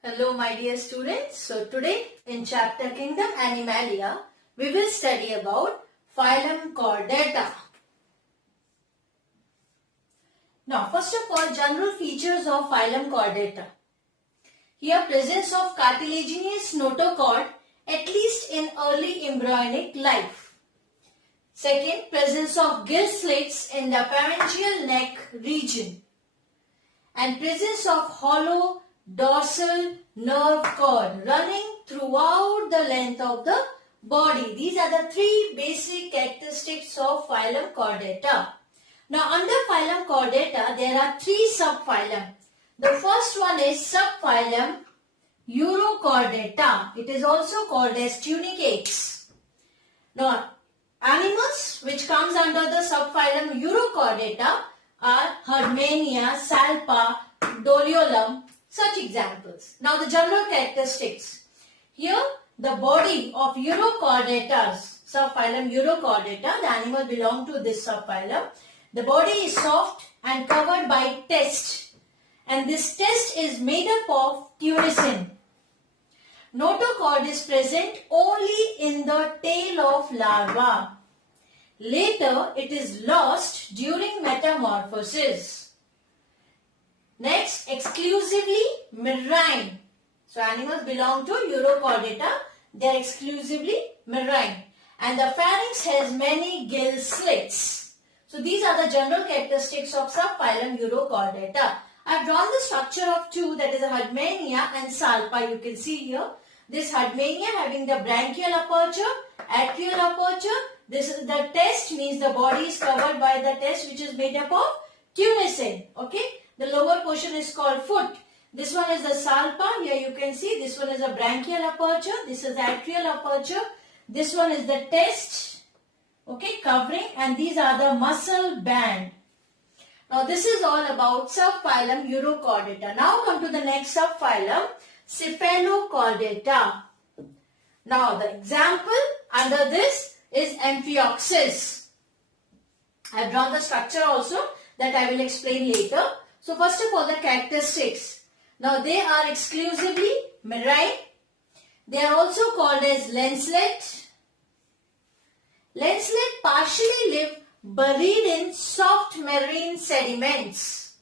Hello my dear students. So today in chapter Kingdom Animalia, we will study about Phylum-Chordata. Now first of all, general features of Phylum-Chordata. Here presence of cartilaginous notochord at least in early embryonic life. Second, presence of gill slits in the pharyngeal neck region. And presence of hollow dorsal nerve cord running throughout the length of the body. These are the three basic characteristics of Phylum-Chordata. Now under Phylum-Chordata there are three subphylum. The first one is subphylum Urochordata. It is also called as tunicates. Now animals which comes under the subphylum Urochordata are Herdmania, Salpa, Doliolum, such examples. Now the general characteristics. Here the body of Urochordatas, subphylum Urochordata, the animal belong to this subphylum. The body is soft and covered by test, and this test is made up of tunicin. Notochord is present only in the tail of larva. Later it is lost during metamorphosis. Next, exclusively marine. So animals belong to Urochordata. They are exclusively marine. And the pharynx has many gill slits. So these are the general characteristics of subphylum Urochordata. I have drawn the structure of two, that is a Herdmania and Salpa. You can see here. This Herdmania having the branchial aperture, atrial aperture. This is the test, means the body is covered by the test which is made up of tunicin. Okay. The lower portion is called foot. This one is the Salpa. Here you can see this one is a branchial aperture. This is atrial aperture. This one is the test. Okay, covering, and these are the muscle band. Now this is all about subphylum Urochordata. Now come to the next subphylum, Cephalochordata. Now the example under this is Amphioxus. I have drawn the structure also that I will explain later. So first of all, the characteristics. Now they are exclusively marine. They are also called as lancelet. Lancelet partially live buried in soft marine sediments.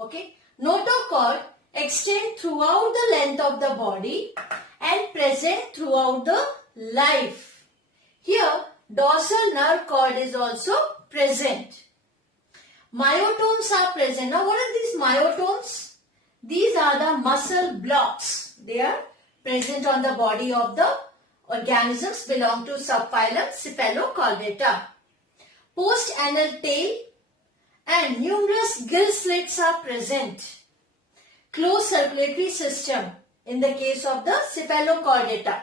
Okay. Notochord extend throughout the length of the body and present throughout the life. Here dorsal nerve cord is also present. Myotomes are present. Now what are these myotomes? These are the muscle blocks. They are present on the body of the organisms belong to subphylum Cephalochordata. Post-anal tail and numerous gill slits are present. Closed circulatory system in the case of the Cephalochordata.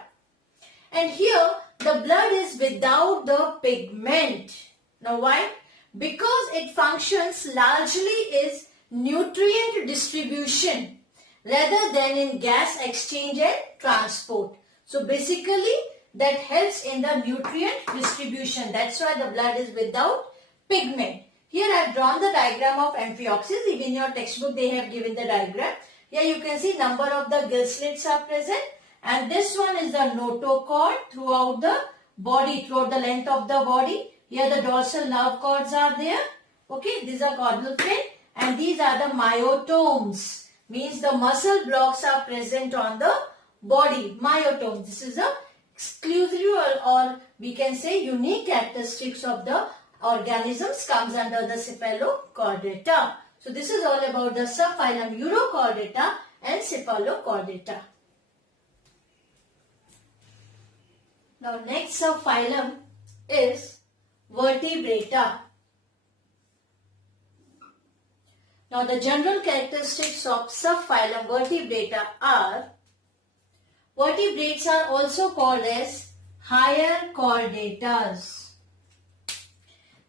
And here the blood is without the pigment. Now why? Because it functions largely is nutrient distribution rather than in gas exchange and transport. So basically that helps in the nutrient distribution. That's why the blood is without pigment. Here I have drawn the diagram of Amphioxus. Even in your textbook they have given the diagram. Here you can see number of the gill slits are present, and this one is the notochord throughout the body, throughout the length of the body. Here the dorsal nerve cords are there. Okay, these are caudal fin, and these are the myotomes. Means the muscle blocks are present on the body. Myotomes. This is a exclusive or we can say unique characteristics of the organisms comes under the Cephalochordata. So this is all about the subphylum Urochordata and Cephalochordata. Now next subphylum is Vertebrata. Now the general characteristics of subphylum Vertebrata are: vertebrates are also called as higher chordatas.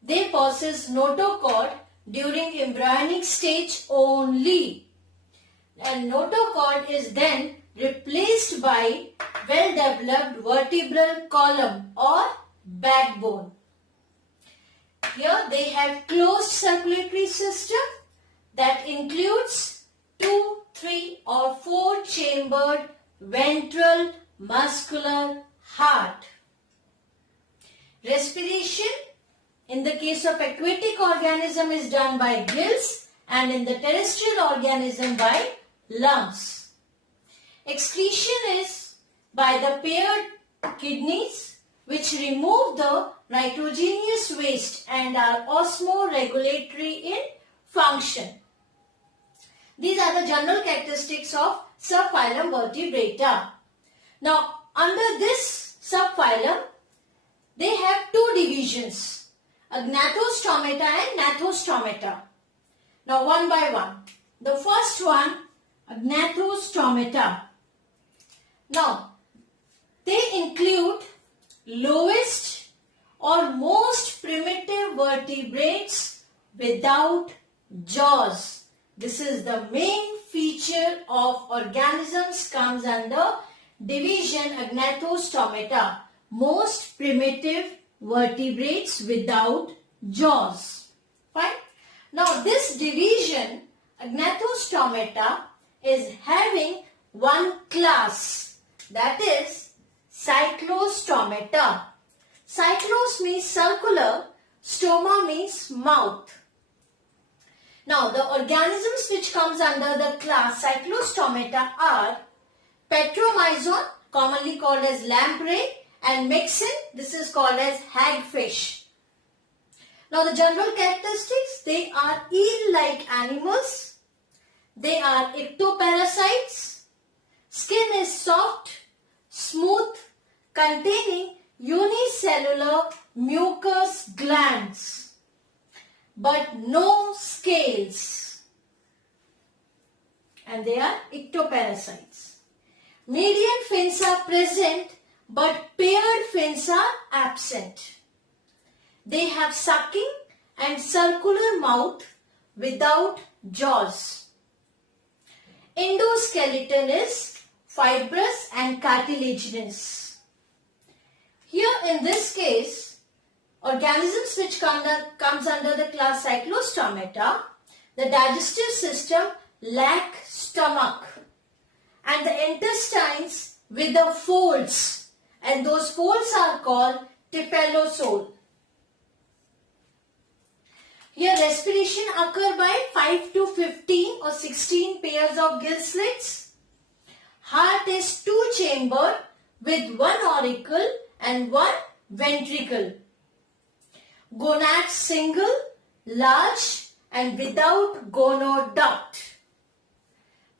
They possess notochord during embryonic stage only, and notochord is then replaced by well-developed vertebral column or backbone. Here they have closed circulatory system that includes 2, 3 or 4 chamber ventral, muscular, heart. Respiration in the case of aquatic organism is done by gills and in the terrestrial organism by lungs. Excretion is by the paired kidneys which remove the nitrogenous waste and are osmoregulatory in function. These are the general characteristics of subphylum Vertebrata. Now, under this subphylum, they have two divisions, Agnethostomata and Nathostrometer. Now, one by one. The first one, Agnethostomata. Now, they include lowest or most primitive vertebrates without jaws. This is the main feature of organisms comes under division Agnethostomata. Most primitive vertebrates without jaws. Fine. Now this division Agnethostomata is having one class, that is Cyclostomata. Cyclos means circular, stoma means mouth. Now the organisms which comes under the class Cyclostomata are Petromyzon, commonly called as lamprey, and Mixin, this is called as hagfish. Now the general characteristics, they are eel-like animals, they are ectoparasites, skin is soft, smooth, containing unicellular mucous glands, but no scales, and they are ectoparasites. Median fins are present, but paired fins are absent. They have sucking and circular mouth without jaws. Endoskeleton is fibrous and cartilaginous. Here in this case, organisms which comes under the class Cyclostomata, the digestive system lack stomach and the intestines with the folds, and those folds are called Cephalochordata. Here respiration occur by 5 to 15 or 16 pairs of gill slits. Heart is two-chambered with one auricle and one ventricle. Gonads single, large and without gonoduct.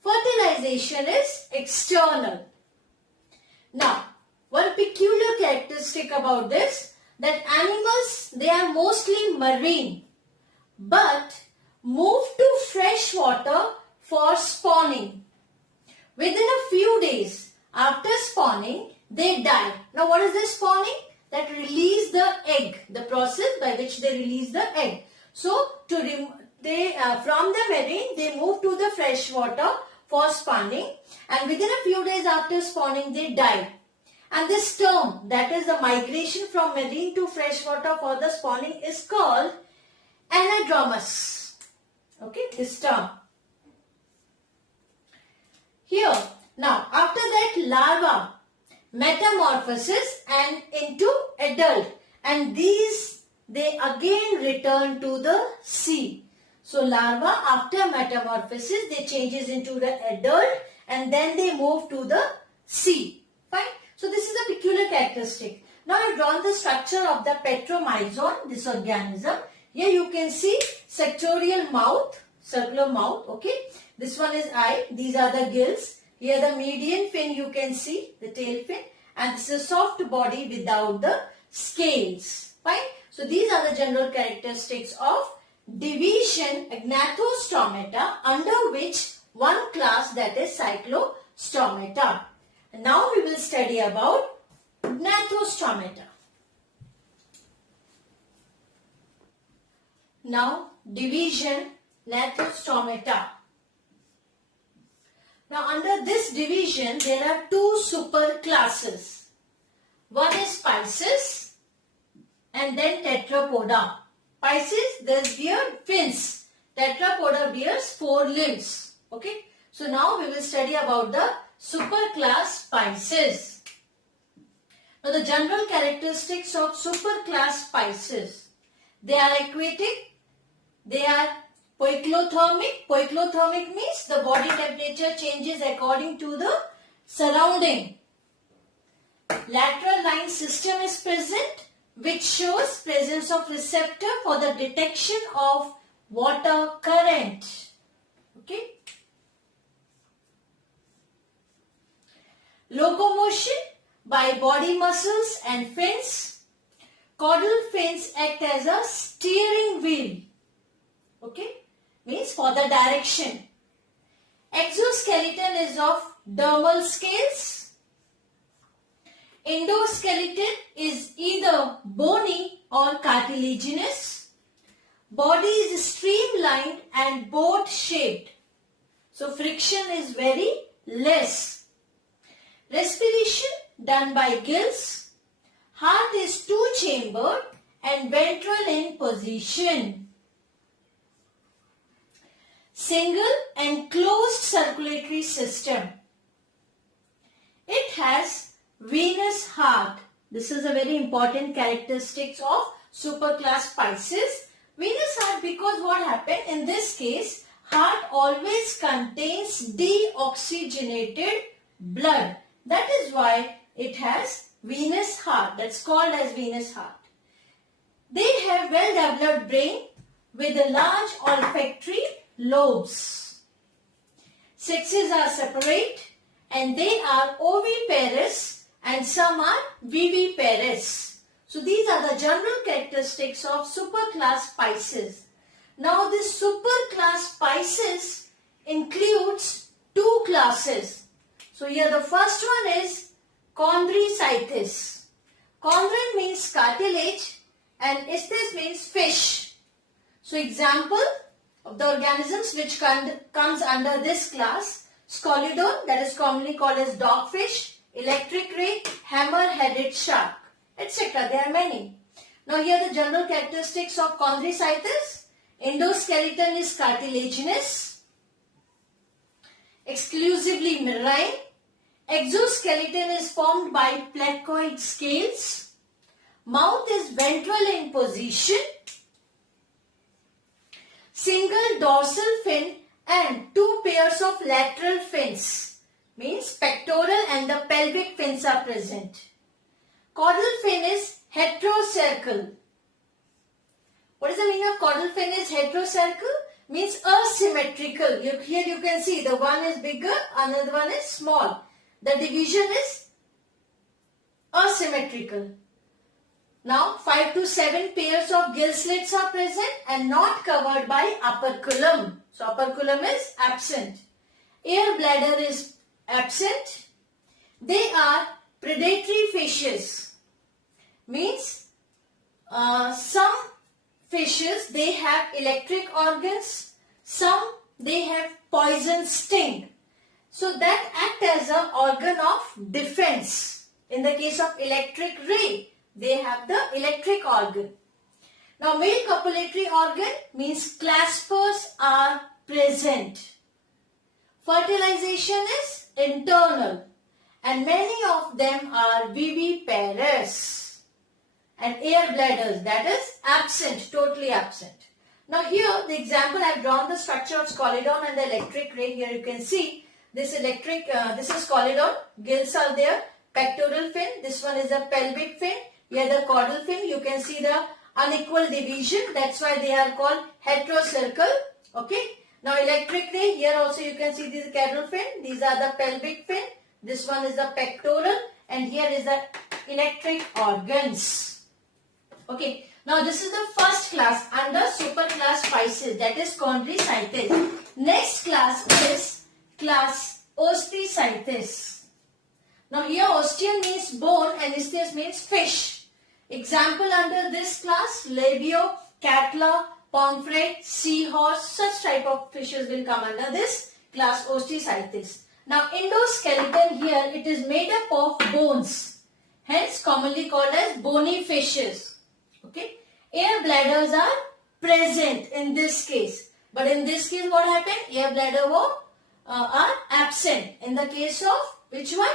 Fertilization is external. Now, one peculiar characteristic about this, that animals, they are mostly marine, but move to fresh water for spawning. Within a few days after spawning, they die. Now what is this spawning? That release the egg, the process by which they release the egg. So from the marine, they move to the fresh water for spawning, and within a few days after spawning, they die. And this term, that is the migration from marine to fresh water for the spawning, is called anadromous. Okay, this term. Here, now after that, larva metamorphosis and into adult, and these they again return to the sea. So larva after metamorphosis, they changes into the adult and then they move to the sea. Fine. So this is a peculiar characteristic. Now I have drawn the structure of the Petromyzon, this organism. Here you can see sectorial mouth, circular mouth. Okay. This one is eye. These are the gills. Here the median fin you can see, the tail fin, and this is a soft body without the scales. Fine. So these are the general characteristics of division Agnethostomata, under which one class, that is Cyclostomata. And now we will study about Agnethostomata. Now division Agnethostomata. Now under this division there are two super classes. One is Pisces and then Tetrapoda. Pisces, there's bear fins. Tetrapoda bears 4 limbs. Okay. So now we will study about the superclass Pisces. Now the general characteristics of superclass Pisces. They are aquatic, they are poikilothermic. Poikilothermic means the body temperature changes according to the surrounding. Lateral line system is present, which shows presence of receptor for the detection of water current. Okay. Locomotion by body muscles and fins. Caudal fins act as a steering wheel. Okay. Means for the direction. Exoskeleton is of dermal scales. Endoskeleton is either bony or cartilaginous. Body is streamlined and boat shaped. So friction is very less. Respiration done by gills. Heart is two-chambered and ventral in position. Single and closed circulatory system. It has venous heart. This is a very important characteristic of superclass Pisces. Venous heart, because what happened in this case, heart always contains deoxygenated blood. That is why it has venous heart. That's called as venous heart. They have well developed brain with a large olfactory lobes. Sexes are separate and they are oviparous and some are viviparous. So these are the general characteristics of superclass Pisces. Now this superclass Pisces includes two classes. So here the first one is Chondrocytes. Chondron means cartilage and isthys means fish. So example of the organisms which comes under this class: Scalidon, that is commonly called as dogfish, electric ray, hammer-headed shark, etc. There are many. Now here the general characteristics of Chondrocytes. Endoskeleton is cartilaginous, exclusively marine. Exoskeleton is formed by placoid scales. Mouth is ventral in position. Single dorsal fin and two pairs of lateral fins. Means pectoral and the pelvic fins are present. Caudal fin is heterocercal. What is the meaning of caudal fin is heterocercal? Means asymmetrical. Here you can see the one is bigger, another one is small. The division is asymmetrical. Now 5 to 7 pairs of gill slits are present and not covered by operculum. So operculum is absent. Air bladder is absent. They are predatory fishes. Means some fishes they have electric organs, some they have poison sting. So that act as an organ of defense. In the case of electric ray, they have the electric organ. Now male copulatory organ means claspers are present. Fertilization is internal and many of them are viviparous. And air bladders, that is absent, totally absent. Now here the example I have drawn the structure of Scalidon and the electric ray. Here you can see this electric, this is Scalidon, gills are there, pectoral fin, this one is a pelvic fin, here the caudal fin, you can see the unequal division, that's why they are called heterocercal. Okay. Now electric ray, here also you can see this caudal fin, these are the pelvic fin, this one is the pectoral and here is the electric organs. Okay. Now this is the first class under superclass Pisces, that is Chondrocytes. Next class is class Osteocytes. Now here osteon means bone and ichthyos means fish. Example under this class: labio, catla, pomfret, seahorse, such type of fishes will come under this class Osteocytes. Now endoskeleton here, it is made up of bones, hence commonly called as bony fishes. Okay. Air bladders are present in this case. But in this case what happened? Air bladder was are absent. In the case of which one?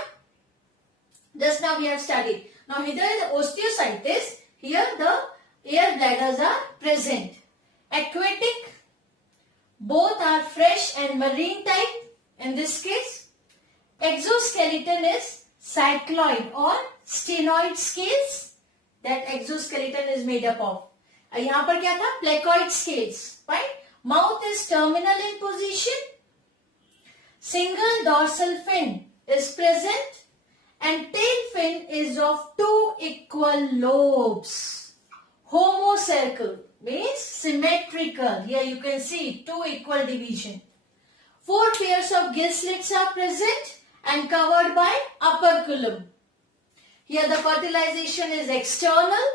Just now we have studied. Now here the osteocytes, here the air bladders are present. Aquatic, both are fresh and marine type in this case. Exoskeleton is cycloid or stenoid scales that exoskeleton is made up of. यहाँ पर क्या था? Placoid scales, right? Mouth is terminal in position. Single dorsal fin is present and tail fin is of 2 equal lobes. Homocercal means symmetrical. Here you can see 2 equal division. 4 pairs of gill slits are present and covered by operculum. Here the fertilization is external.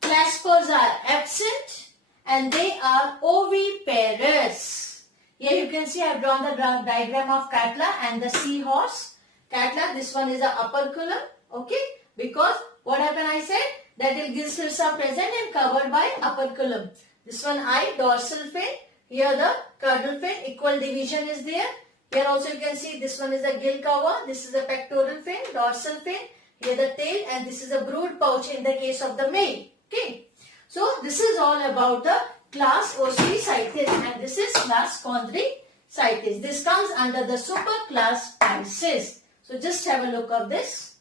Claspers are absent and they are oviparous. Here you can see I have drawn the diagram of catla and the seahorse. Catla, this one is the operculum, okay? Because what happened, I said that the gill slits are present and covered by operculum. This one eye, dorsal fin. Here the caudal fin, equal division is there. Here also you can see this one is the gill cover. This is the pectoral fin, dorsal fin. Here the tail, and this is a brood pouch in the case of the male. Okay. So this is all about the class Osteocytes, and this is class Chondrocytes. This comes under the superclass Pisces. So just have a look of this.